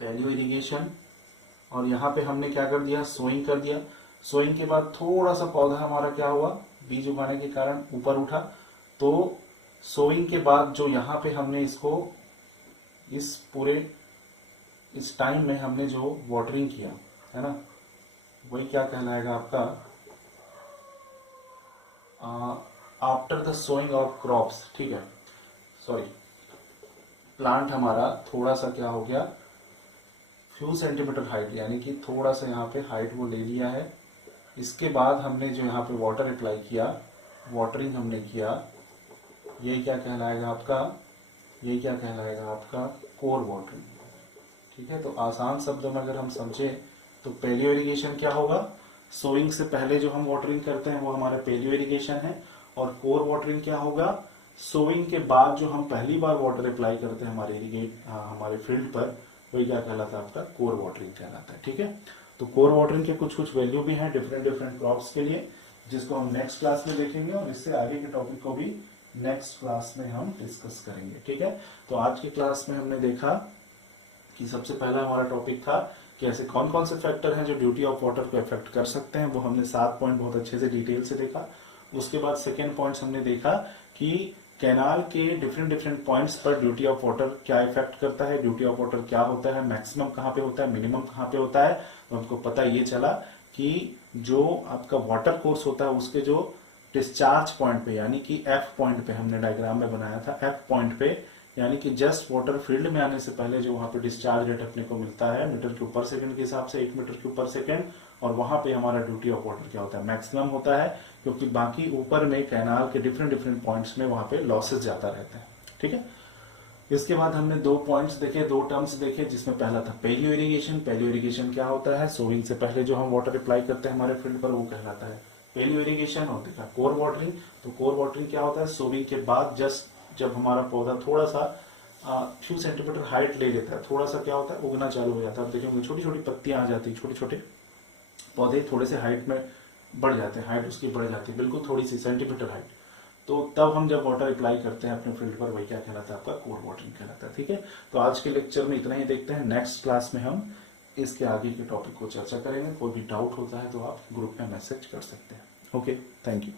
पैलियो इरिगेशन। और यहाँ पे हमने क्या कर दिया, सोइंग कर दिया। सोइंग के बाद थोड़ा सा पौधा हमारा क्या हुआ, बीज उगाने के कारण ऊपर उठा, तो सोइंग के बाद जो यहाँ पे हमने इसको, इस पूरे इस टाइम में हमने जो वाटरिंग किया है ना, वही क्या कहलाएगा आपका after the sowing of crops. ठीक है, सॉरी, प्लांट हमारा थोड़ा सा क्या हो गया, फ्यू सेंटीमीटर हाइट, यानी कि थोड़ा सा यहाँ पे हाइट वो ले लिया है। इसके बाद हमने जो यहाँ पे वाटर अप्लाई किया, वाटरिंग हमने किया, यही क्या कहलाएगा आपका, यही क्या कहलाएगा आपका कोर वाटरिंग। ठीक है, तो आसान शब्दों में अगर हम समझे तो पैलियो इरिगेशन क्या होगा, सोइंग से पहले जो हम वाटरिंग करते हैं वो हमारा पैलियो इरिगेशन है। और कोर वाटरिंग क्या होगा, सोइंग के बाद जो हम पहली बार वाटर अप्लाई करते हैं हमारे फील्ड पर, वही क्या कहलाता है आपका कोर वाटरिंग कहलाता है। ठीक है, तो कोर वाटरिंग के कुछ कुछ वैल्यू भी हैं डिफरेंट डिफरेंट क्रॉप्स के लिए, जिसको हम नेक्स्ट क्लास में देखेंगे, और इससे आगे के टॉपिक को भी नेक्स्ट क्लास में हम डिस्कस करेंगे। ठीक है, तो आज की क्लास में हमने देखा कि सबसे पहला हमारा टॉपिक था कि ऐसे कौन कौन से फैक्टर हैं जो ड्यूटी ऑफ वाटर को इफेक्ट कर सकते हैं, वो हमने 7 पॉइंट बहुत अच्छे से डिटेल से देखा। उसके बाद सेकेंड पॉइंट्स हमने देखा कि कैनाल के डिफरेंट डिफरेंट पॉइंट्स पर ड्यूटी ऑफ वाटर क्या इफेक्ट करता है, ड्यूटी ऑफ वाटर क्या होता है, मैक्सिमम कहाँ पे होता है, मिनिमम कहाँ पे होता है। तो हमको पता ये चला कि जो आपका वाटर कोर्स होता है उसके जो डिस्चार्ज पॉइंट पे, यानी कि एफ पॉइंट पे, हमने डायग्राम में बनाया था, एफ पॉइंट पे यानी कि जस्ट वाटर फील्ड में आने से पहले जो वहां पे डिस्चार्ज रेट अपने को मिलता है मीटर क्यूब पर सेकंड के हिसाब से, 1 मीटर क्यूब पर सेकंड, और वहां पे हमारा ड्यूटी ऑफ वाटर क्या होता है, मैक्सिमम होता है, क्योंकि बाकी ऊपर में कैनाल के डिफरेंट डिफरेंट पॉइंट्स में वहां पे लॉसेस जाता रहता है। ठीक है, इसके बाद हमने 2 पॉइंट्स देखे, 2 टर्म्स देखे, जिसमें पहला था पैलियो इरिगेशन। पैलियो इरिगेशन क्या होता है, सोविंग से पहले जो हम वाटर अप्लाई करते हैं हमारे फील्ड पर, वो कहलाता है पैलियो इरिगेशन। और देखा कोर वाटरिंग, तो कोर वाटरिंग क्या होता है, सोविंग के बाद जस्ट जब हमारा पौधा थोड़ा सा फ्यू सेंटीमीटर हाइट ले लेता है, थोड़ा सा क्या होता है, उगना चालू हो जाता है। आप देखेंगे छोटी छोटी पत्तियां आ जाती है, छोटे छोटे पौधे थोड़े से हाइट में बढ़ जाते हैं, हाइट उसकी बढ़ जाती है, बिल्कुल थोड़ी सी सेंटीमीटर हाइट। तो तब हम जब वाटर अप्लाई करते हैं अपने फील्ड पर, वही क्या कहलाता है, आपका कोर वाटरिंग कहलाता है। ठीक है, तो आज के लेक्चर में इतना ही देखते हैं। नेक्स्ट क्लास में हम इसके आगे के टॉपिक को चर्चा करेंगे। कोई भी डाउट होता है तो आप ग्रुप में मैसेज कर सकते हैं। Okay, thank you.